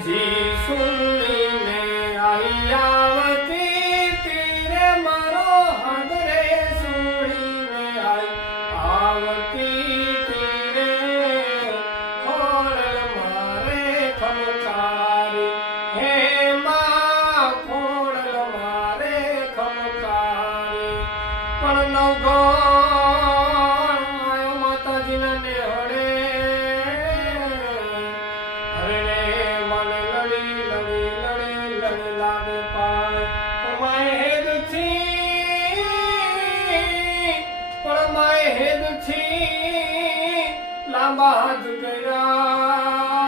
જી સુણીને આઈ આવતી તીરે મારો હદરે સુણીને આઈ આવતી તીરે ખોડલ મારે ખમકારી હે માં ખોડલ મારે ખમકારી પણ નવગણ આયો માતાજીના નેહડે હરણે મન લડી લડી લડી લડી લાગે પાય માય હેદથી પણ માય હેદથી લાંબા હાથ કર્યા